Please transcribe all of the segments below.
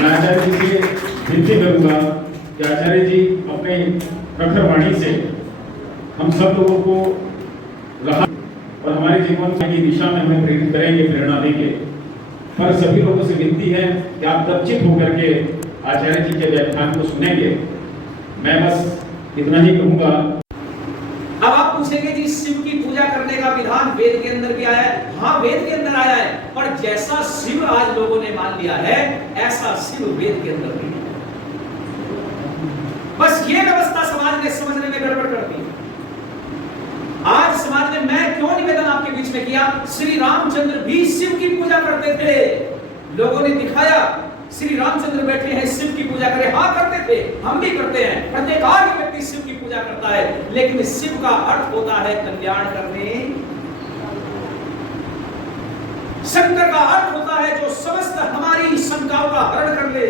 मैं आचार्य जी से विनती करूंगा कि आचार्य जी अपने प्रखर वाणी से हम सब लोगों को राह और हमारे जीवन की दिशा में हमें प्रेरित करेंगे, प्रेरणा देंगे। पर सभी लोगों से विनती है कि आप दक्षित होकर के आचार्य जी के व्याख्यान को सुनेंगे। मैं बस इतना ही कहूंगा। अब आप पूछेंगे जी शिव की पूजा करने का विधान वेद के अंदर भी आया है। हाँ, वेद के अंदर आया है, पर जैसा शिव आज लोगों ने मान लिया है ऐसा शिव वेद के अंदर नहीं है। बस ये व्यवस्था समाज ने समझने में गड़बड़ कर दी। आज समाज में मैं क्यों निवेदन आपके बीच में किया, श्री रामचंद्र भी शिव की पूजा करते थे। लोगों ने दिखाया श्री रामचंद्र बैठे हैं, शिव की पूजा करें। हाँ, करते थे, हम भी करते हैं। प्रत्येक व्यक्ति शिव की पूजा करता है, लेकिन शिव का अर्थ होता है कल्याण करने। शंकर का अर्थ होता है जो समस्त हमारी शंकाओं का हरण कर ले।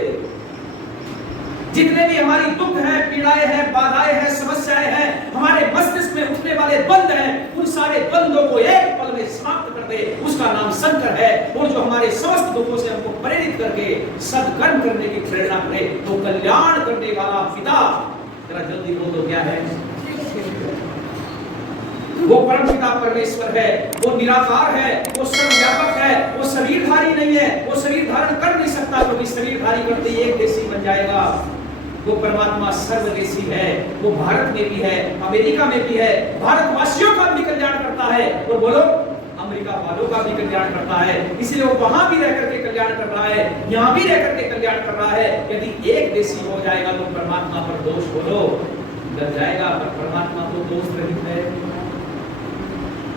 जितने भी हमारी दुख है, पीड़ाएं हैं, बाधाएं हैं, समस्याएं हैं, हमारे मस्तिष्क में उठने वाले द्वंद्व हैं, उन सारे द्वंद्वों को एक पल में समाप्त कर दे, उसका नाम शंकर है। और जो हमारे समस्त दुखों से हमको प्रेरित करके सद्कर्म करने की प्रेरणा करे, तो कल्याण करने वाला पिता, जरा जल्दी बोल दो, क्या है? वो परम पिता परमेश्वर है, वो निराकार है, वो सर्वव्यापक है, वो शरीरधारी नहीं है, वो शरीर धारण कर नहीं सकता, क्योंकि शरीरधारी करते ही एक देशी बन जाएगा। वो परमात्मा सर्वदेशी है, वो भारत में भी है, अमेरिका में भी है, भारतवासियों का भी कल्याण करता है, और बोलो अमेरिका वालों का भी कल्याण करता है। इसलिए वो वहां भी रह करके कल्याण कर रहा है, यहाँ भी रह करके कल्याण कर रहा है। यदि एक देशी हो जाएगा तो परमात्मा पर दोष बोलो लग जाएगा, पर परमात्मा तो दोष रहित है।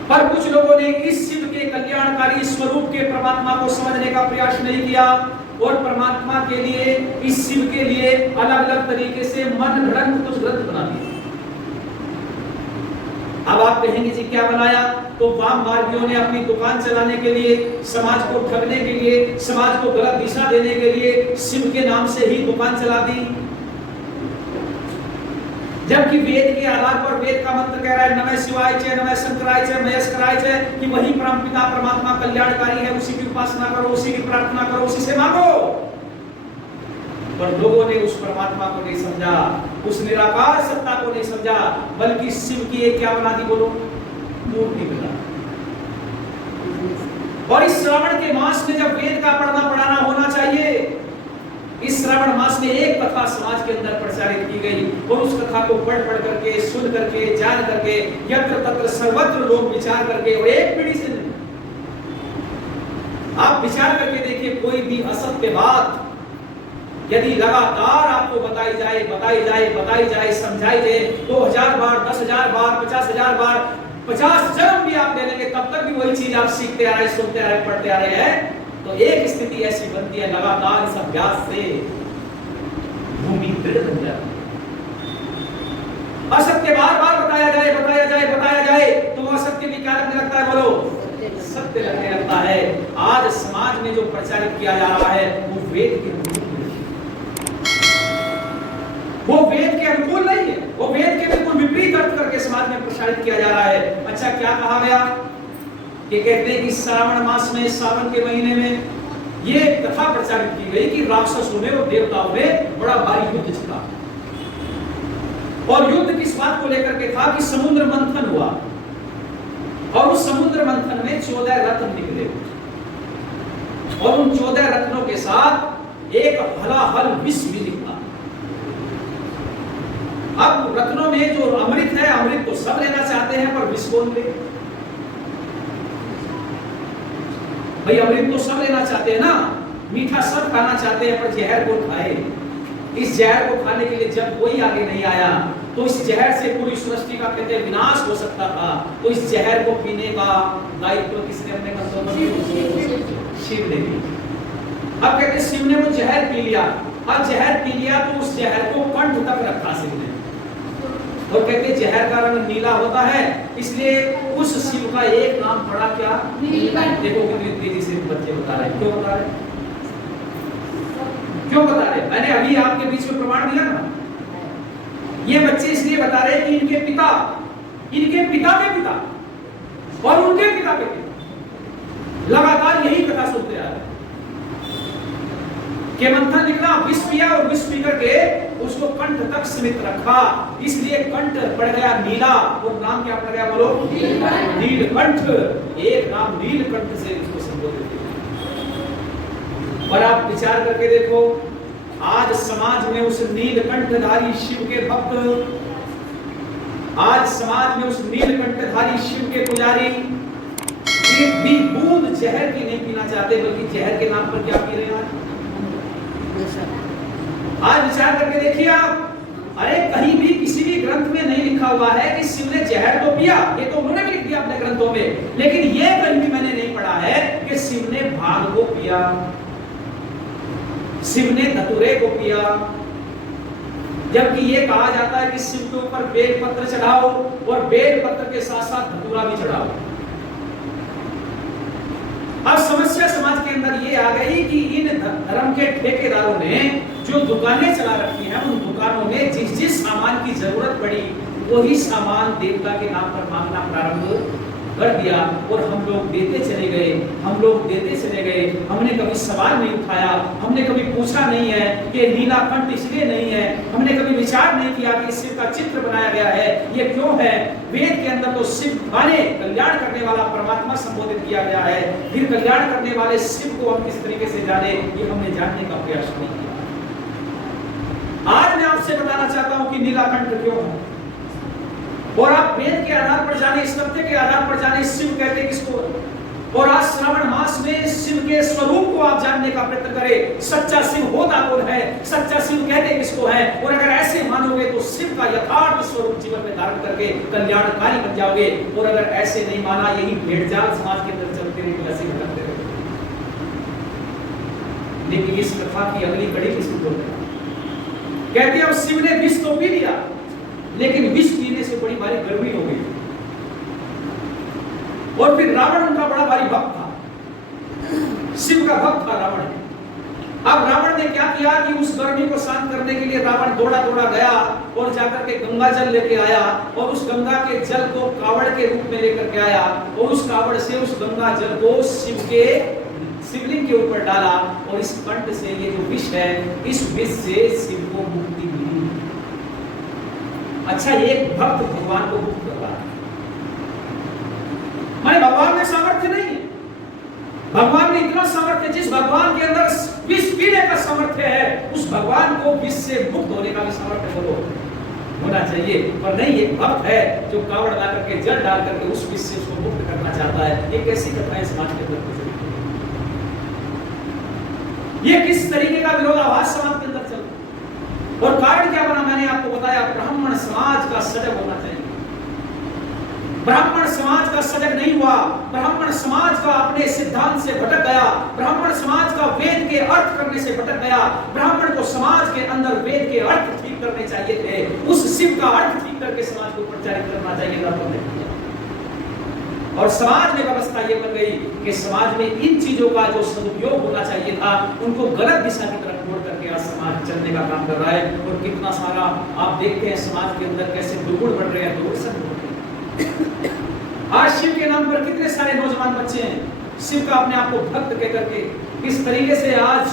पर कुछ लोगों ने इस शिव के कल्याणकारी स्वरूप के परमात्मा को समझने का प्रयास नहीं किया, और परमात्मा के लिए, इस शिव के लिए अलग अलग तरीके से मन घड़ंत कुछ ग्रंथ बना दिए। अब आप कहेंगे जी क्या बनाया? तो वाम मार्गियों ने अपनी दुकान चलाने के लिए, समाज को ठगने के लिए, समाज को गलत दिशा देने के लिए शिव के नाम से ही दुकान चला दी। जबकि वेद के आधार पर वेद का मंत्र कह रहा है नमः शिवाय च, नमः शंकराय च, महेश्वराय च, कि वही परम पिता परमात्मा कल्याणकारी है, उसी की उपासना करो, उसी की प्रार्थना करो, उसी से मांगो। पर लोगों ने उस परमात्मा को नहीं समझा, उस निराकार सत्ता को नहीं समझा, बल्कि शिव की एक क्या बना दी, बोलो, मूर्ति बना। और इस श्रावण के मास में जब वेद का पढ़ना पढ़ाना होना चाहिए, इस श्रावण मास में एक कथा समाज के अंदर प्रचारित की गई, और उस कथा को पढ़ करके, सुन करके, जान करके, यत्र तत्र सर्वत्र लोग विचार करके, और एक पीढ़ी से आप विचार करके देखिए, कोई भी असत्य बात यदि लगातार आपको बताई जाए, बताई जाए, बताई जाए, समझाई जाए 2000 बार, 10,000 बार, 50,000 बार, 50 जन्म भी आप ले लेंगे, तब तक भी वही चीज आप सीखते आ रहे, सुनते आ रहे, पढ़ते आ रहे हैं, तो एक स्थिति ऐसी बनती है, लगातार इस अभ्यास से भूमि दृढ़ बन जाती है। असत्य बार बार बताया जाए, बताया जाए, बताया जाए, तो असत्य भी क्या लगने लगता है, बोलो, सत्य लगने लगता है। आज समाज में जो प्रचारित किया जा रहा है वो वेद के अनुकूल नहीं है, वो वेद के अनुकूल नहीं है, वो वेद के बिल्कुल विपरीत अर्थ करके समाज में प्रसारित किया जा रहा है। अच्छा, क्या कहा गया कि कहते हैं कि श्रावण मास में, सावन के महीने में ये कथा प्रचारित की गई कि राक्षसों में और देवताओं में बड़ा भारी युद्ध छिड़ा, और युद्ध किस बात को लेकर के था कि समुद्र मंथन हुआ, और उस समुद्र मंथन में 14 रत्न निकले, और उन 14 रत्नों के साथ एक हलाहल विष भी निकला। अब रत्नों में जो अमृत है, अमृत तो सब लेना चाहते हैं, पर विष कौन ले? भाई अमृत तो सब लेना चाहते हैं ना, मीठा सब खाना चाहते हैं, पर जहर कौन खाए? इस जहर को खाने के लिए जब कोई आगे नहीं आया, तो इस जहर से पूरी सृष्टि का कहते हैं विनाश हो सकता था। तो इस जहर को पीने का दायित्व किसने अपने कंधों पर लिया? शिव ने लिया। अब कहते शिव ने वो जहर पी लिया, अब जहर पी लिया तो उस जहर को कंठ तक रखा शिव ने, और कहते जहर का रंग नीला होता है, इसलिए उस शिव का एक नाम पड़ा क्या? नीलकंठ। देखो कितनी तेजी से बच्चे बता रहे हैं, क्यों बता रहे हैं? क्यों बता रहे? मैंने अभी आपके बीच में प्रमाण दिया ना, ये बच्चे इसलिए बता रहे हैं कि इनके पिता के पिता और उनके पिता के पिता लगातार यही कथा सुनते आ रहे हैं के मंथन निकला, विष पिया और विष पी करके उसको कंठ तक सीमित रखा, इसलिए कंठ पड़ गया नीला। और नाम क्या पड़ गया बोलो? नीलकंठ। एक नाम नीलकंठ से उसको संबोधित किया। और आप विचार करके देखो, आज समाज में उस नीलकंठधारी शिव के भक्त, आज समाज में उस नीलकंठधारी शिव के पुजारी एक भी बूंद जहर की नहीं पीना चाहते, बल्कि जहर के नाम पर क्या पी रहे हैं आज विचार करके देखिए आप। अरे कहीं भी किसी भी ग्रंथ में नहीं लिखा हुआ है कि शिव ने जहर तो पिया, ये तो उन्होंने भी लिख दिया अपने ग्रंथों में, लेकिन ये कहीं भी मैंने नहीं पढ़ा है कि शिव ने भांग को पिया, शिव ने धतूरे को पिया। जबकि ये कहा जाता है कि शिव के ऊपर बेल पत्र चढ़ाओ और बेल पत्र के साथ साथ धतूरा भी चढ़ाओ। अब समस्या समाज के अंदर ये आ गई कि इन धर्म के ठेकेदारों ने जो दुकानें चला रखी हैं, उन दुकानों में जिस जिस सामान की जरूरत पड़ी वही सामान देवता के नाम पर मांगना प्रारंभ कर दिया। और हम लोग देते चले गए, हम लोग देते चले गए। हमने कभी सवाल नहीं उठाया, हमने कभी पूछा नहीं है कि नीलाकंठ इसलिए नहीं है, हमने कभी विचार नहीं किया कि शिव का चित्र बनाया गया है, ये क्यों है। वेद के अंदर तो शिव माने कल्याण करने वाला परमात्मा संबोधित किया गया है, फिर कल्याण करने वाले शिव को हम किस तरीके से जाने, ये हमने जानने का प्रयास नहीं किया। आज मैं आपसे बताना चाहता हूं कि नीलाकंठ क्यों है, और आप वेद के आधार पर जाने, इस तथ्य के आधार पर जाने शिव कहते किसको। और आज श्रावण मास में शिव के स्वरूप को आप जानने का प्रयत्न करें। सच्चा शिव होता कौन है, सच्चा शिव कहते किसको है, और अगर ऐसे मानोगे तो शिव का यथार्थ स्वरूप जीवन में धारण करके कल्याणकारी बन जाओगे। और अगर ऐसे नहीं माना, यही भेड़जाल समाज के अंदर चलते रहे, ऐसे करते रहे। लेकिन इस कथा की अगली कड़ी किसको बोलते कहते हैं, शिव ने विष तो पी लिया, लेकिन विष पीने से बड़ी भारी गर्मी हो गई। और फिर रावण उनका बड़ा भारी भक्त था, शिव का भक्त था रावण। अब रावण ने क्या किया कि उस गर्मी को शांत करने के लिए रावण दौड़ा दौड़ा गया और जाकर के गंगा जल लेके आया, और उस गंगा के जल को कावड़ के रूप में लेकर के आया, और उस कावड़ से उस गंगा जल को शिव के शिवलिंग के ऊपर डाला। और इस कंठ से ये जो विष है, इस विष से शिव को मुक्ति मिली। अच्छा, एक भक्त भगवान को मुक्त कर रहा है, माने भगवान में सामर्थ्य नहीं है। भगवान में इतना सामर्थ्य, जिस भगवान के अंदर विष पीने का सामर्थ्य है, उस भगवान को विष से मुक्त होने का भी सामर्थ्य बोलो होना चाहिए। पर नहीं, एक भक्त है जो कावड़ ला करके जल डाल करके उस विष से उसको मुक्त करना चाहता है। ये कैसी कथाएं समाज के अंदर, ये किस तरीके का विरोधाभास समाज के अंदर चल। और कारण क्या बना, मैंने आपको बताया, ब्राह्मण समाज का सजग होना चाहिए। ब्राह्मण समाज का सजग नहीं हुआ, ब्राह्मण समाज का अपने सिद्धांत से भटक गया, ब्राह्मण समाज का वेद के अर्थ करने से भटक गया। ब्राह्मण को समाज के अंदर वेद के अर्थ ठीक करने चाहिए थे, उस शिव का अर्थ ठीक करके समाज को प्रचारित करना चाहिए था। और समाज में व्यवस्था ये बन गई कि समाज में इन चीजों का जो सदुपयोग होना चाहिए था, उनको गलत दिशा की तरफ मोड़ करके आज समाज चलने का काम कर रहा है। और कितना सारा आप देखते हैं समाज के अंदर कैसे दुर्गुण बढ़ रहे हैं, दुर्गुण। आज शिव के नाम पर कितने सारे नौजवान बच्चे हैं, शिव का अपने आप को भक्त कह करके किस तरीके से आज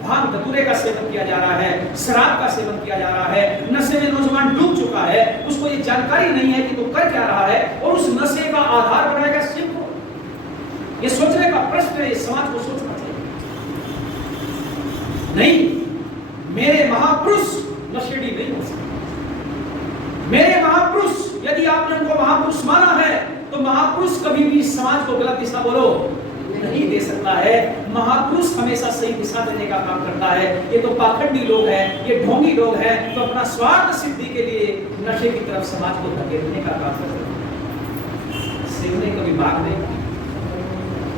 भांग धतूरे का सेवन किया जा रहा है, शराब का सेवन किया जा रहा है, नशे में नौजवान डूब चुका है, उसको ये जानकारी नहीं है कि तो कर क्या रहा है, और उस नशे का आधार बनाएगा शिव को। ये सोचने का प्रश्न है, समाज को सोचना चाहिए। नहीं, मेरे महापुरुष नशेड़ी नहीं हो सकते। मेरे महापुरुष, यदि आपने उनको महापुरुष माना है, तो महापुरुष कभी भी समाज को गलत दिशा बोलो नहीं दे सकता है। महापुरुष हमेशा सही दिशा देने का काम करता है। ये तो पाखंडी लोग हैं, ये ढोंगी लोग हैं, तो अपना स्वार्थ सिद्धि के लिए नशे की तरफ समाज को धकेलने का काम करते हैं। शिव ने कभी भाग नहीं,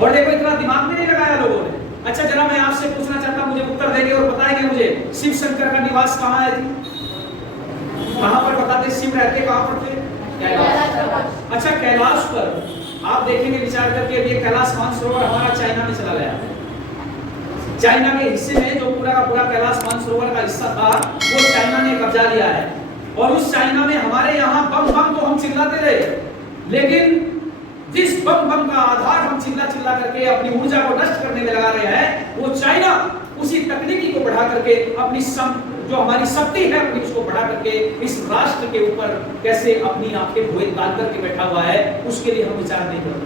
और देखो इतना दिमाग में नहीं लगाया लोगों ने। अच्छा, जरा मैं आपसे पूछना चाहता हूं, मुझे उत्तर देंगे और बताएंगे मुझे, शिव शंकर का निवास कहाँ है? कहां पर बताते, शिव रहते कहां पर थे? कैलाश। अच्छा, कैलाश पर आप देखेंगे विचार करके, ये कैलाश मानसरोवर हमारा चाइना में चला गया। चाइना के हिस्से में जो पूरा का पूरा कैलाश मानसरोवर का हिस्सा था, वो चाइना ने कब्जा लिया है। और उस चाइना में हमारे यहाँ बम बम तो हम चिल्लाते रहे, लेकिन जिस बम बम का आधार हम चिल्ला चिल्ला करके अपनी ऊर्जा को नष्ट करने में लगा रहे हैं, वो चाइना उसी तकनीकी को बढ़ा करके अपनी जो हमारी शक्ति है अपनी उसको बढ़ा करके इस राष्ट्र के ऊपर कैसे अपनी आंखें भोए डाल करके बैठा हुआ है, उसके लिए हम विचार नहीं करते।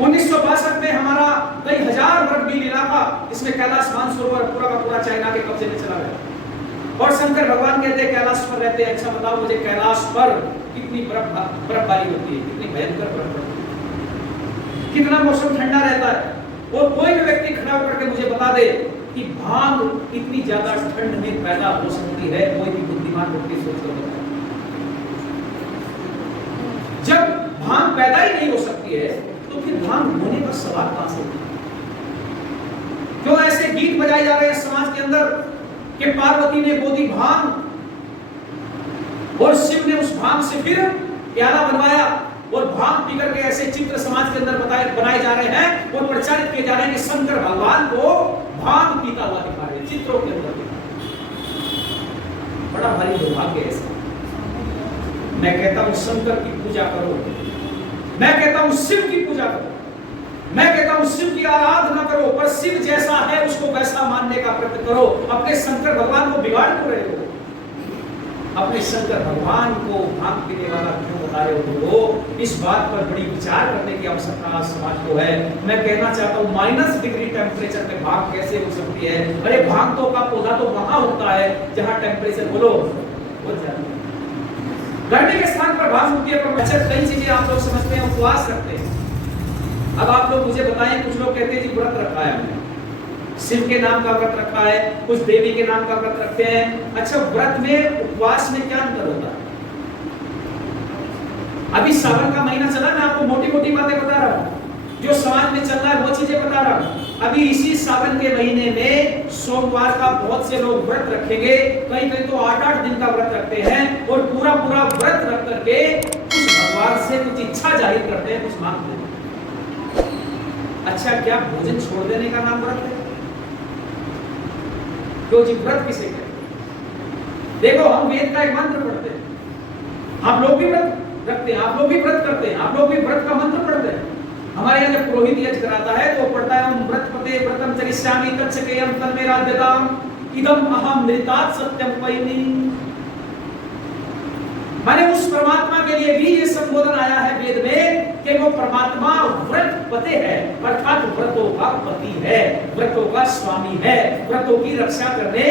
1962 में हमारा कई हजार वर्ग मील इलाका, इसमें कैलाश मानसरोवर पूरा का पूरा चाइना के कब्जे में चला गया। और शंकर भगवान कहते हैं कैलाश पर रहते हैं। अच्छा बताओ मुझे, कैलाश पर कितनी बर्फबारी होती है, कितनी भयंकर बर्फ पड़ती है, कितना मौसम ठंडा रहता है। और कोई भी व्यक्ति खड़ा होकर के मुझे बता दे कि भांग इतनी ज्यादा ठंड में पैदा हो सकती है, कोई भी बुद्धिमान व्यक्ति सोच कर बताए। जब भांग पैदा ही नहीं हो सकती है तो फिर भांग होने का सवाल कहां से उठा? क्यों ऐसे गीत बजाए जा रहे हैं समाज के अंदर कि पार्वती ने गोदी भांग और शिव ने उस भांग से फिर प्याला बनवाया, और भांग पी करके ऐसे चित्र समाज के अंदर बनाए जा रहे हैं और प्रचारित किए जा रहे हैं कि शंकर भगवान को भांग पीता हुआ दिखा रहे हैं चित्रों के अंदर। बड़ा भारी दुर्भाग्य है इसका। मैं कहता हूं शंकर की पूजा करो, मैं कहता हूं शिव की पूजा करो, मैं कहता हूं शिव की आराधना करो, पर शिव जैसा है उसको वैसा मानने का प्रयत्न करो। अपने शंकर भगवान को बिगाड़ क्यों रहे हो? अपने शंकर भगवान को भांग पीने वाला क्यों बता रहे हो? इस बात पर बड़ी विचार करने की आवश्यकता समाज को है। मैं कहना चाहता हूं माइनस डिग्री टेम्परेचर में भांग कैसे हो सकती है? अरे भांग तो का पौधा तो वहां होता है जहां टेम्परेचर बोलो बहुत ज्यादा। गर्मी के स्थान पर भांग होती है, पर अच्छा कई चीजें आप लोग समझते हैं, उपवास रखते हैं। अब आप लोग मुझे बताएं, कुछ लोग कहते हैं जी व्रत रखा है हमने, शिव के नाम का व्रत रखा है, कुछ देवी के नाम का व्रत रखते हैं। अच्छा व्रत में उपवास में क्या अंतर होता है? अभी सावन का महीना चला, मैं आपको मोटी मोटी बातें बता रहा हूं, जो समाज में चल रहा है वो चीजें बता रहा हूं। अभी इसी सावन के महीने में सोमवार का बहुत से लोग व्रत रखेंगे, कई कई तो 8-8 दिन का व्रत रखते हैं और पूरा पूरा व्रत रख करके उस भगवान से कुछ इच्छा जाहिर करते हैं, कुछ मांगते हैं। अच्छा क्या भोजन छोड़ देने का नाम व्रत है? क्यों जी व्रत किसे कहते? देखो हम वेद का एक मंत्र पढ़ते हैं, हम लोग भी व्रत रखते हैं, आप लोग भी व्रत करते हैं, आप लोग भी व्रत का मंत्र पढ़ते हैं। हमारे यहाँ जब पुरोहित यज्ञ कराता है तो पढ़ता है हम व्रतपते व्रतम चरिष्यामि तच्चकेयम तन्मेराध्यताम इदम अहम नृतात सत्यम पैनी। माने उस परमात्मा के लिए भी ये संबोधन आया है वेद में कि वो परमात्मा व्रतपते है, अर्थात व्रतों का पति है, व्रतों का स्वामी है, व्रतों की रक्षा करने।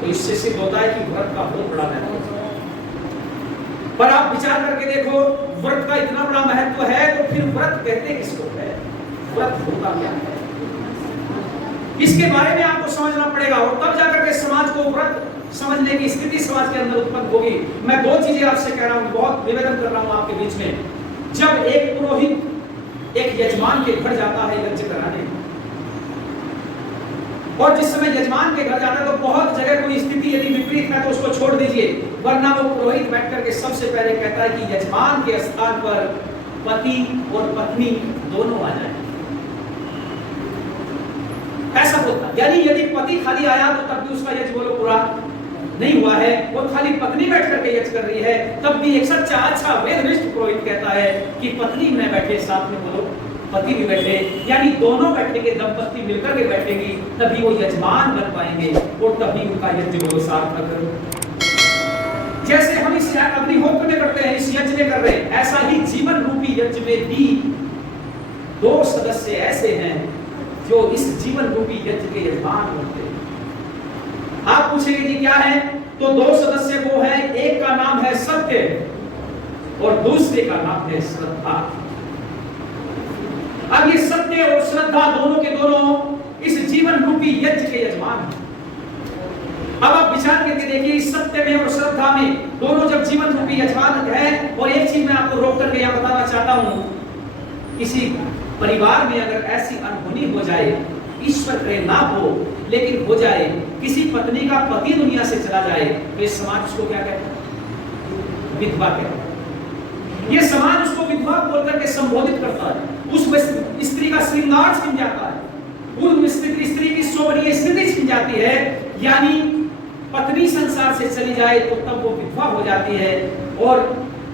तो इससे सिद्ध होता है कि व्रत का बहुत बड़ा महत्व है। पर आप विचार करके देखो, व्रत का इतना बड़ा महत्व है तो फिर व्रत कहते किसको है? व्रत होता क्या है? इसके बारे में आपको समझना पड़ेगा और तब जाकर के समाज को व्रत समझने की स्थिति समाज के अंदर उत्पन्न होगी। मैं दो चीजें आपसे कह रहा हूं, बहुत निवेदन कर रहा हूं आपके बीच में। जब एक पुरोहित एक यजमान के घर जाता है यज्ञ कराने, और जिस समय यजमान के घर जाता है तो बहुत जगह कोई स्थिति यदि विपरीत है तो उसको छोड़ दीजिए, वरना वो पुरोहित बैठ करके सबसे पहले कहता है कि यजमान के स्थान पर पति और पत्नी दोनों आ जाए। ऐसा बोलता, यानी यदि पति खाली आया तो तब भी उसका यज्ञ बोलो पूरा नहीं हुआ है, और खाली पत्नी बैठ करके यज्ञ कर रही है तब भी एक सच्चा अच्छा वेदनिष्ठ पुरोहित कहता है कि पत्नी में बैठे साथ में बोलो पति भी बैठे, यानी दोनों बैठेंगे, दंपति मिलकर के बैठेंगी, तभी वो यजमान बन पाएंगे और तभी उनका यज्ञ बोलो सार्थक। जैसे हम इस अग्निहोत्र में करते हैं, इस यज्ञ में कर रहे हैं, ऐसा ही जीवन रूपी यज्ञ में भी दो सदस्य ऐसे हैं जो इस जीवन रूपी यज्ञ के यजमान होते हैं। आप पूछेंगे जी क्या है? तो दो सदस्य वो है, एक का नाम है सत्य और दूसरे का नाम है श्रद्धा। अब ये सत्य और श्रद्धा दोनों के दोनों इस जीवन रूपी यज्ञ के यजमान हैं। अब आप विचार करके देखिए, इस सत्य में और श्रद्धा में दोनों जब जीवन रूपी यजमान है। और एक चीज मैं आपको रोक करके यहां बताना चाहता हूं, किसी परिवार में अगर ऐसी अनहोनी हो जाए, ईश्वर करे ना हो लेकिन हो जाए, किसी पत्नी का पति दुनिया से चला जाए, तो ये समाज उसको क्या कहता है? विधवा कहता है। ये समाज उसको विधवा बोलकर के संबोधित करता है। उस स्त्री का श्रृंगार छिन जाता है, उस स्त्री की शोभनीय स्थिति छिन जाती है। यानी पत्नी संसार से चली जाए तो तब वो विधवा हो जाती है, और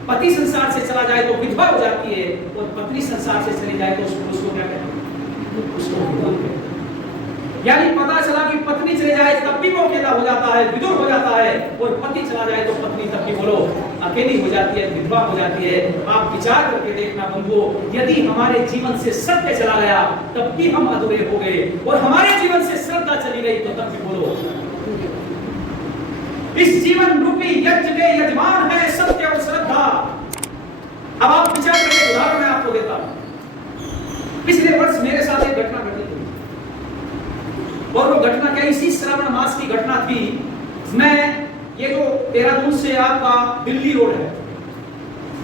पति संसार से चला जाए तो विधवा हो जाती है, और पत्नी संसार से चली जाए तो उसको क्या कहते हैं? उसको विधवा कहते हैं। यानी पता चला कि पत्नी चले जाए तब भी वो अकेला हो जाता है, विधुर हो जाता है, और पति चला जाए तो पत्नी तब भी बोलो अकेली हो जाती है, विधवा हो जाती है। आप विचार करके देखना बंधुओं, यदि हमारे जीवन से सत्य चला गया तब भी हम अधूरे हो गए, और हमारे जीवन से श्रद्धा चली गई तो तब भी बोलो। इस जीवन रूपी यज्ञ के यजमान है सत्य और श्रद्धा। अब आप विचार करके उदाहरण मैं आपको देता हूं। पिछले वर्ष मेरे साथ एक घटना घटी थी, और वो घटना क्या, इसी श्रावण मास की घटना थी। मैं ये जो देहरादून से आपका दिल्ली रोड है,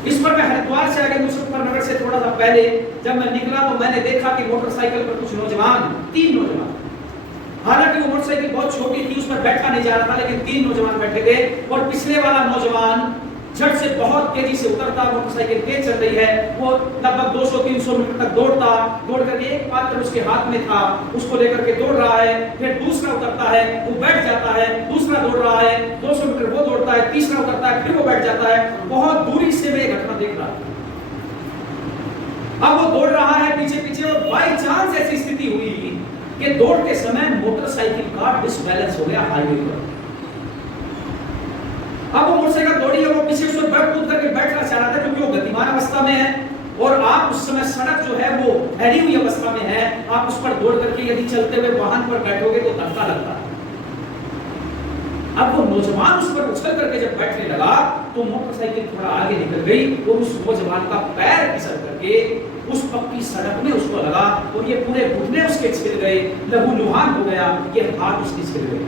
इस पर मैं हरिद्वार से आगे मुजफ्फरनगर से थोड़ा सा पहले जब मैं निकला तो मैंने देखा कि मोटरसाइकिल पर कुछ नौजवान, 3 नौजवान, हालांकि वो मोटरसाइकिल बहुत छोटी थी, उस पर बैठा नहीं जा रहा था, लेकिन 3 नौजवान बैठे थे, और पिछले वाला नौजवान झट से बहुत तेजी से उतरता, मोटरसाइकिल तेज चल रही है, वो लगभग 200-300 मीटर तक दौड़ता, दौड़ करके एक पात्र उसके हाथ में था, उसको लेकर के दौड़ रहा है, फिर दूसरा उतरता है, वो बैठ जाता है, दूसरा दौड़ रहा है, 200 मीटर वो दौड़ता है, तीसरा उतरता है, फिर वो बैठ जाता है। बहुत दूरी से मैं घटना देख रहा था। अब वो दौड़ रहा है पीछे पीछे, और बाई चांस ऐसी स्थिति हुई कि दौड़ते समय मोटरसाइकिल का डिसबैलेंस हो गया हाईवे पर। अब वो मोटरसाइकिल दौड़ी है, वो पीछे उस पर बैठ कूद करके बैठना चाह रहा था, क्योंकि वो गतिमान अवस्था में है, और आप उस समय सड़क जो है वो भरी हुई अवस्था में है, आप उस पर दौड़ करके यदि चलते हुए वाहन पर बैठोगे तो धक्का लगता है। अब वो नौजवान उस पर उछल करके जब बैठने लगा तो मोटरसाइकिल थोड़ा आगे निकल गई, और उस नौजवान का पैर फिसल करके उस पक्की सड़क में उसको लगा, और ये पूरे घुटने उसके छिल गए, लहूलुहान हो गया, ये हाथ उसकी छिल गई।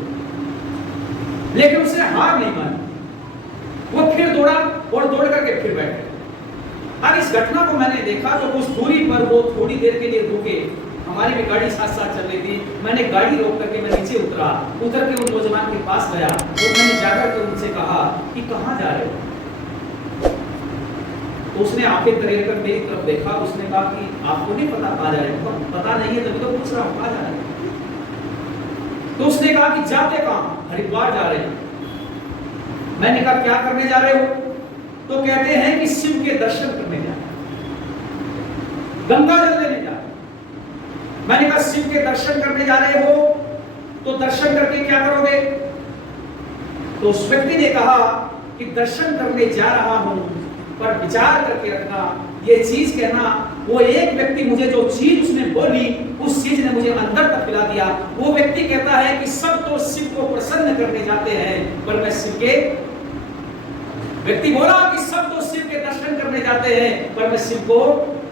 लेकिन उसने हार नहीं मानी, वो फिर दौड़ा और दौड़ करके फिर बैठ गया। अब इस घटना को मैंने देखा तो उस दूरी पर वो थोड़ी देर के लिए रुके, हमारी भी गाड़ी साथ साथ चल रही थी, मैंने गाड़ी रोक करके मैं नीचे उतरा, उतर के उन नौजवान के पास गया, और मैंने जाकर के उनसे कहा कि कहाँ जा रहे हो? तो उसने आंखें तरेर कर मेरी तरफ देखा, उसने कहा कि आपको नहीं पता कहाँ जा रहे हो? पता नहीं है, तभी तो पूछ रहा हूँ कहाँ जा रहे हो? तो उसने कहा कि जाते कहाँ? हरिद्वार जा रहे हैं। मैंने कहा क्या करने जा रहे हो? तो कहते हैं कि शिव के दर्शन करने जा रहे हैं, गंगा जल लेने जा रहे हैं। मैंने कहा शिव के दर्शन करने जा रहे हो तो दर्शन करके क्या करोगे? तो उस व्यक्ति ने कहा कि दर्शन करने जा रहा हूं, पर विचार करके रखना, ये चीज कहना, वो एक व्यक्ति मुझे जो चीज उसने बोली उस चीज ने मुझे अंदर तक पिला दिया। वो व्यक्ति कहता है कि सब तो शिव को प्रसन्न करने जाते हैं, पर मैं शिव के, व्यक्ति बोला कि सब तो शिव के दर्शन करने जाते हैं, पर मैं शिव को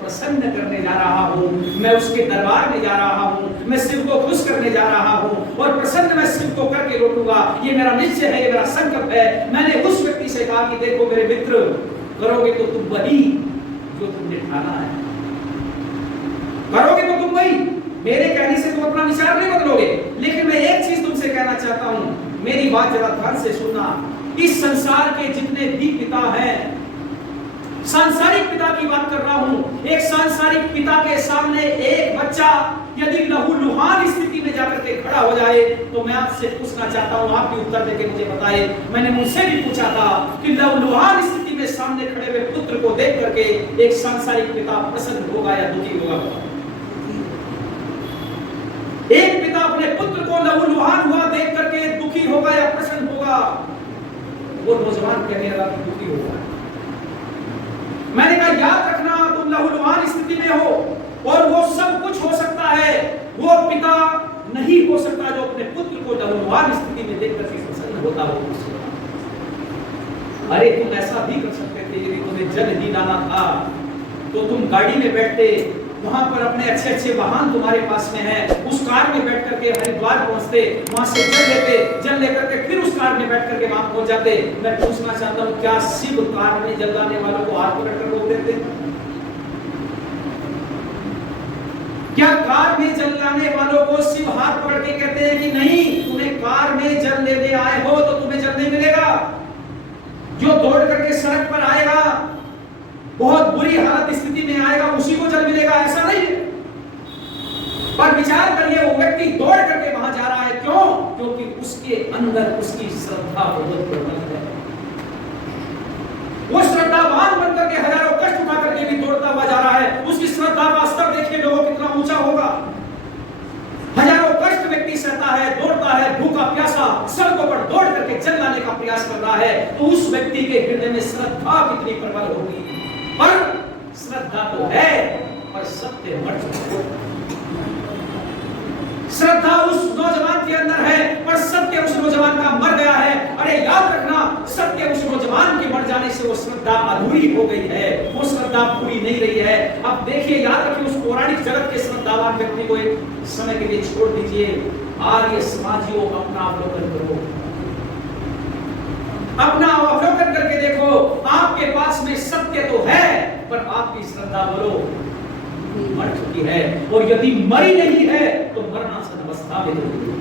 प्रसन्न करने जा रहा हूँ, मैं उसके दरबार में जा रहा हूँ, मैं शिव को खुश करने जा रहा हूँ, और प्रसन्न मैं शिव को करके लौटूंगा, ये मेरा निश्चय है, ये मेरा संकल्प है। मैंने उस व्यक्ति से कहा कि देखो मेरे मित्र, करोगे तो तुम वही जो तुमने ठाना है, करोगे तो तुम वही, मेरे कहने से तुम अपना विचार नहीं बदलोगे। लेकिन मैं एक चीज तुमसे कहना चाहता हूं, मेरी बात जरा ध्यान से सुनना। इस संसार के जितने भी पिता हैं, सांसारिक पिता की बात कर रहा हूं, एक सांसारिक पिता के सामने एक बच्चा यदि लहूलुहान स्थिति में जाकर के खड़ा हो जाए तो मैं आपसे पूछना चाहता हूं, आप भी उत्तर देके मुझे बताए। मैंने मुझसे भी पूछा था कि लहूलुहान स्थिति में सामने खड़े हुए पुत्र को देख करके एक सांसारिक पिता प्रसन्न होगा या दुखी होगा? एक पिता अपने पुत्र को लहूलुहान हुआ देख करके दुखी होगा या प्रसन्न होगा? वो नौजवान कहने लगा कि दुखी होगा। मैंने कहा याद रखना, तुम लहूलुहान स्थिति में हो और वो सब कुछ हो सकता है, वो पिता नहीं हो सकता जो अपने पुत्र को लहूलुहान स्थिति में देख करके प्रसन्न होता हो। अरे तुम ऐसा भी कर सकते थे, यदि तुम्हें जल नहीं लाना था तो तुम गाड़ी में बैठते, वहां पर अपने अच्छे अच्छे वाहन तुम्हारे पास में है, उस कार में बैठ करके हरिद्वार पहुंचते, वहां से जल लेते, जल लेकर के फिर उस कार में बैठ करके वहां पहुंच जाते। मैं पूछना चाहता हूं, क्या शिव कार में जल लाने वालों को हाथ पकड़ कर रोक देते? क्या कार में जल लाने वालों को शिव हाथ पकड़ के कहते हैं कि नहीं, तुम्हें कार में जल लेने आए हो तो तुम्हें जल नहीं मिलेगा? जो दौड़ करके सड़क पर आएगा, बहुत बुरी हालत स्थिति में आएगा, उसी को जल मिलेगा? ऐसा नहीं है। पर विचार करिए, वो व्यक्ति दौड़ करके वहां जा रहा है, क्यों? क्योंकि उसके अंदर उसकी श्रद्धा बहुत प्रबल है। वो श्रद्धावान बनकर के हजारों कष्ट उठा करके भी दौड़ता हुआ जा रहा है। उसकी श्रद्धा का स्तर देखिए लोगों कितना ऊंचा होगा। हजारों कष्ट व्यक्ति प्रयास कर रहा है, तो उस व्यक्ति के हृदय में श्रद्धा कितनी प्रबल होगी। पर श्रद्धा तो है, पर सत्य मर चुका है। श्रद्धा उस नौजवान के अंदर है, पर सत्य उस नौजवान का मर गया है। अरे याद रखना, सत्य उस नौजवान के मर जाने से वो श्रद्धा अधूरी हो गई है, वो श्रद्धा पूरी नहीं रही है। अब देखिए, याद रखिए, उस पौराणिक जगत के श्रद्धावान व्यक्ति को एक समय के लिए छोड़ दीजिए। आर्य समाजियों, अपना अवलोकन करो, अपना अवलोकन करके देखो। आपके पास में सत्य तो है, पर आपकी श्रद्धा बोलो मर चुकी है। और यदि मरी नहीं है तो मरणासन अवस्था में होगी।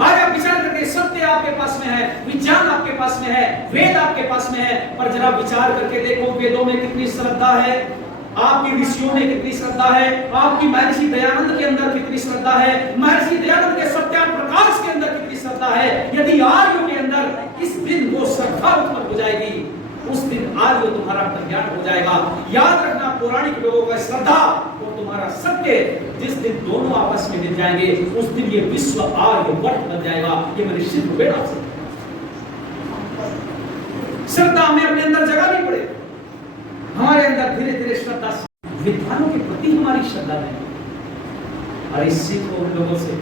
आज आप विचार करके, सत्य आपके पास में है, विज्ञान आपके पास में है, वेद आपके पास में है, पर जरा विचार करके देखो, वेदों में कितनी श्रद्धा है, आपकी ऋषियों में कितनी श्रद्धा है, आपकी महर्षि दयानंद के अंदर कितनी श्रद्धा है, महर्षि दयानंद के सत्या प्रकाश के अंदर कितनी श्रद्धा है। यदि आर्यों के अंदर इस दिन वो श्रद्धा उत्पन्न हो जाएगी, उस दिन आज वो तुम्हारा कल्याण हो जाएगा। याद रखना, पौराणिक लोगों का श्रद्धा और तुम्हारा सत्य जिस दिन दोनों आपस में मिल जाएंगे, उस दिन ये विश्व आर्य वर्त बन जाएगा। ये मैंने सिद्ध बेटा से श्रद्धा हमें अपने अंदर जगानी पड़े। हमारे अंदर धीरे धीरे श्रद्धा, विद्वानों के प्रति हमारी श्रद्धा है। अरे सीखो उन लोगों से,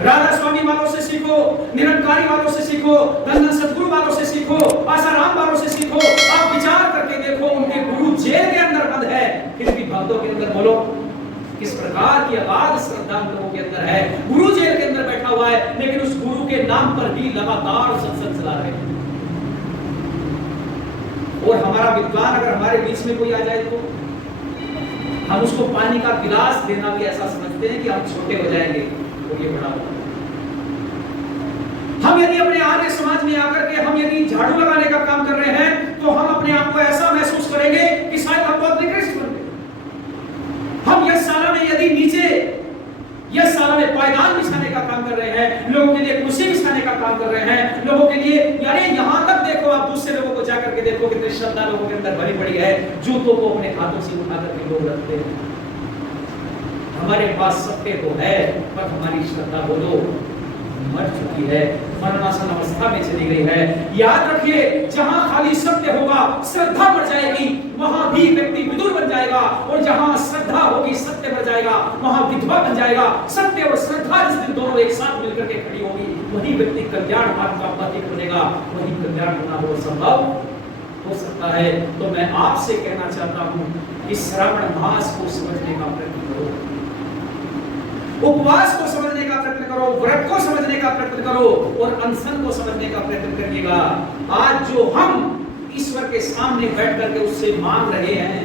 राधा स्वामी वालों से सीखो, निरंकारी वालों से सीखो, नंदन सदगुरु वालों से सीखो, आसाराम वालों से सीखो। आप विचार करके देखो, उनके गुरु जेल के अंदर बंद है, फिर भी भक्तों के अंदर बोलो किस प्रकार की अगाध श्रद्धा उन लोगों के अंदर है। गुरु जेल के अंदर बैठा हुआ है, लेकिन उस गुरु के नाम पर भी लगातार सत्संग चला रहे हैं। और हमारा विद्वान अगर हमारे बीच में कोई आ जाए तो हम उसको पानी का गिलास देना भी ऐसा समझते हैं कि हम छोटे हो जाएंगे, तो ये बड़ा होगा। हम यदि अपने आर्य समाज में आकर के हम यदि झाड़ू लगाने का काम कर रहे हैं, तो हम अपने आप को ऐसा महसूस करेंगे कि शायद हम बहुत निकृष्ट बन गए। हम यशशाला में यदि नीचे यशशाला में पायदान बिछाने का काम कर रहे हैं, लोगों के लिए कुर्सी बिछाने का काम कर रहे हैं, लोगों के लिए, यानी यहां तक देखो, आप दूसरे लोगों को जाकर के देखो कितनी श्रद्धा लोगों के अंदर भरी पड़ी है। जूतों को अपने हाथों से उठा करके लोग रखते हैं। हमारे पास सत्य तो है, पर हमारी श्रद्धा बोलो मर चुकी है, मरणासन अवस्था में चली गई है। याद रखिए, जहां खाली सत्य होगा, श्रद्धा मर जाएगी, वहां भी व्यक्ति विदुर बन जाएगा। और जहां श्रद्धा होगी, सत्य मर जाएगा, वहां विधवा बन जाएगा। सत्य और श्रद्धा जिस दिन दोनों एक साथ मिलकर के खड़ी होगी, वही व्यक्ति कल्याण मार्ग का पथिक बनेगा, वही कल्याण होना वो संभव हो सकता है। तो मैं आपसे कहना चाहता हूं कि श्रावण मास को समझने का प्रयत्न करो, उपवास को समझने का प्रयत्न करो, व्रत को समझने का प्रयत्न करो, और अनशन को समझने का प्रयत्न करिएगा। आज जो हम ईश्वर के सामने बैठ करके उससे मांग रहे हैं,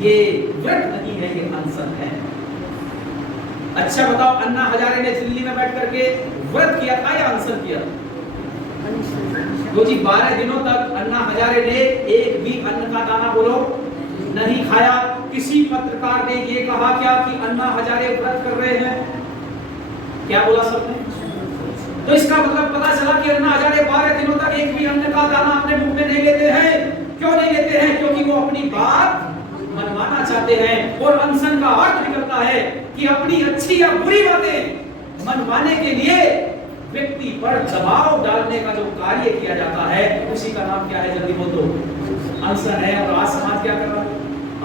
ये व्रत नहीं है, ये अनशन है। अच्छा बताओ, अन्ना हजारे ने दिल्ली में बैठ करके व्रत किया था या अनशन किया? तो जी 12 दिनों तक अन्ना हजारे ने एक भी अन्न का दाना बोलो नहीं खाया। किसी पत्रकार ने ये कहा क्या कि अन्ना हजारे व्रत कर रहे हैं? क्या बोला सबने? तो इसका मतलब पता चला कि अन्ना हजारे 12 दिनों तक एक भी अन्न का दाना अपने मुंह में नहीं लेते हैं। क्यों नहीं लेते हैं? क्योंकि वो अपनी बात मनवाना चाहते हैं। और अनशन का अर्थ निकलता है कि अपनी अच्छी या बुरी बातें मनवाने के लिए व्यक्ति पर दबाव डालने का जो कार्य किया जाता है, उसी का नाम क्या है? जल्दी बोल दो। अनशन है। और आज समाज क्या कर रहा है?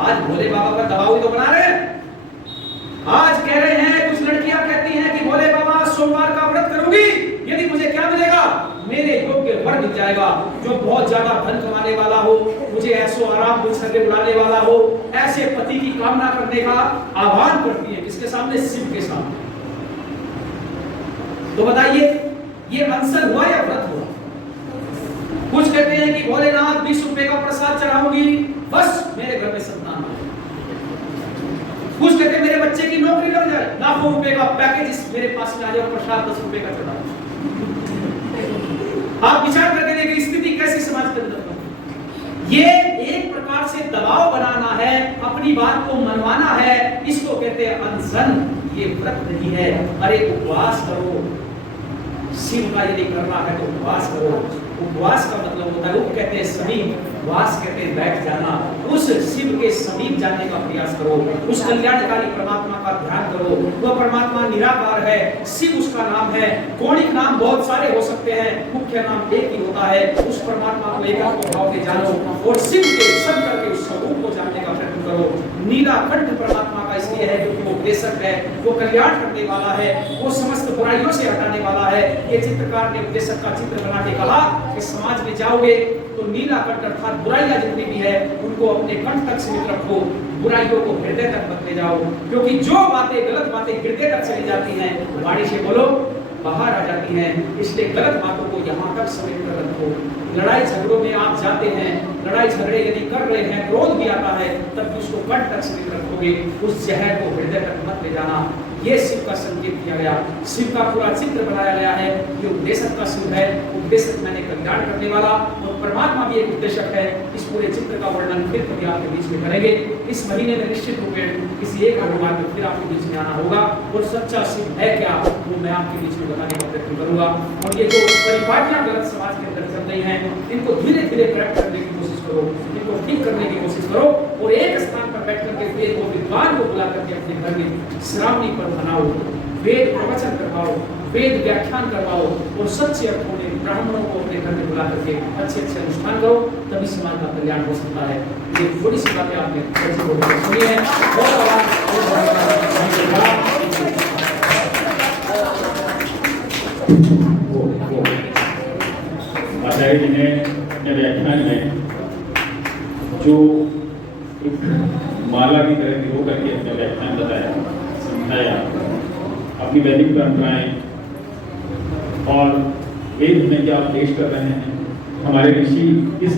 आज भोले बाबा पर दबाव तो बना रहे हैं। आज कह रहे हैं, कुछ लड़कियां कहती हैं कि भोले बाबा सोमवार का व्रत करूंगी, यदि मुझे क्या मिलेगा? मेरे योग्य वर मिल जाएगा, जो बहुत ज्यादा धन कमाने वाला हो, मुझे ऐसो आराम बिछड़े उड़ाने वाला हो। ऐसे पति की कामना करने का आह्वान करती है। किसके सामने? शिव के सामने। तो बताइए, ये अनशन हुआ या व्रत हुआ? कुछ कहते हैं कि भोलेनाथ 20 रुपए का प्रसाद चढ़ाऊंगी, बस मेरे घर में संतान हो। कुछ कहते हैं मेरे बच्चे की नौकरी लग जाए, लाखों रुपए का पैकेज मेरे पास में आ जाए, प्रसाद 10 रुपए का चढ़ा। आप विचार करके देखिए स्थिति कैसी समाज के अंदर। ये एक प्रकार से दबाव बनाना है, अपनी बात को मनवाना है, इसको कहते हैं अनशन। ये व्रत नहीं है। अरे उपवास करो, शिव का यदि करना है तो उपवास करो। उपवास का मतलब होता है, उप कहते हैं समीप, वास कहते हैं बैठ जाना। उस शिव के समीप जाने का प्रयास करो, उस कल्याणकारी परमात्मा का ध्यान करो। वह परमात्मा निराकार है, शिव उसका नाम है। कौणिक नाम बहुत सारे हो सकते हैं, मुख्य नाम एक ही होता है। उस परमात्मा को एकात्म भाव से जानो और शिव के शंकर के उस स्वरूप को जानने का प्रयत्न करो। नीलाकंठ परमात्मा का इसलिए है क्योंकि वो उपदेशक है, वो कल्याण करने वाला है, वो समस्त बुराइयों से हटाने वाला है। ये चित्रकार ने उपदेशक का चित्र बना के कहा कि समाज में जाओगे तो नीलाकंठ अर्थात बुराइयां जितनी भी है उनको अपने कंठ तक सीमित रखो, बुराइयों को हृदय तक मत ले जाओ, क्योंकि जो बातें गलत बातें हृदय तक चली जाती हैं वाणी से बोलो बाहर आ जाती हैं। इसलिए गलत बातों को यहाँ तक समेट कर रखो। लड़ाई झगड़ों में आप जाते हैं, लड़ाई झगड़े यदि कर रहे हैं, क्रोध भी आता है, तब भी उसको कंठ तक सीमित रखोगे, उस जहर को हृदय तक मत ले जाना। ये शिव का संकेत किया गया, शिव का पूरा चित्र बनाया गया है। ये उपदेशक का शिव है, उपदेशक मैंने कल्याण करने वाला, और परमात्मा भी एक उपदेशक है। इस पूरे चित्र का वर्णन फिर कभी आपके बीच में करेंगे। इस महीने में निश्चित रूप में किसी एक अनुवाद में फिर आपके बीच में आना होगा, और सच्चा शिव है क्या वो मैं आपके बीच में बताने का प्रयत्न करूंगा। और ये जो परिपाटियां गलत समाज के अंदर चल रही हैं, इनको धीरे धीरे करेक्ट करने की कोशिश करो, इनको ठीक करने की कोशिश करो, और एक स्थान पर बैठ करके वेद को विद्वान को बुला करके अपने घर में श्रावणी पर मनाओ, वेद प्रवचन करवाओ, वेद व्याख्यान करवाओ, और सच्चे अर्थों में ब्राह्मणों को अपने घर में बुला करके अच्छे अच्छे अनुष्ठान करो, तभी समाज का कल्याण हो सकता है। ये थोड़ी सी बातें आपने सुनी है। आचार्य जी ने अपने व्याख्यान में जो एक माला की तरह गिरो करके अपना व्याख्यान बताया, समझाया, अपनी वैदिक परंपराएं और वेद में क्या आप पेश कर रहे हैं, हमारे ऋषि किस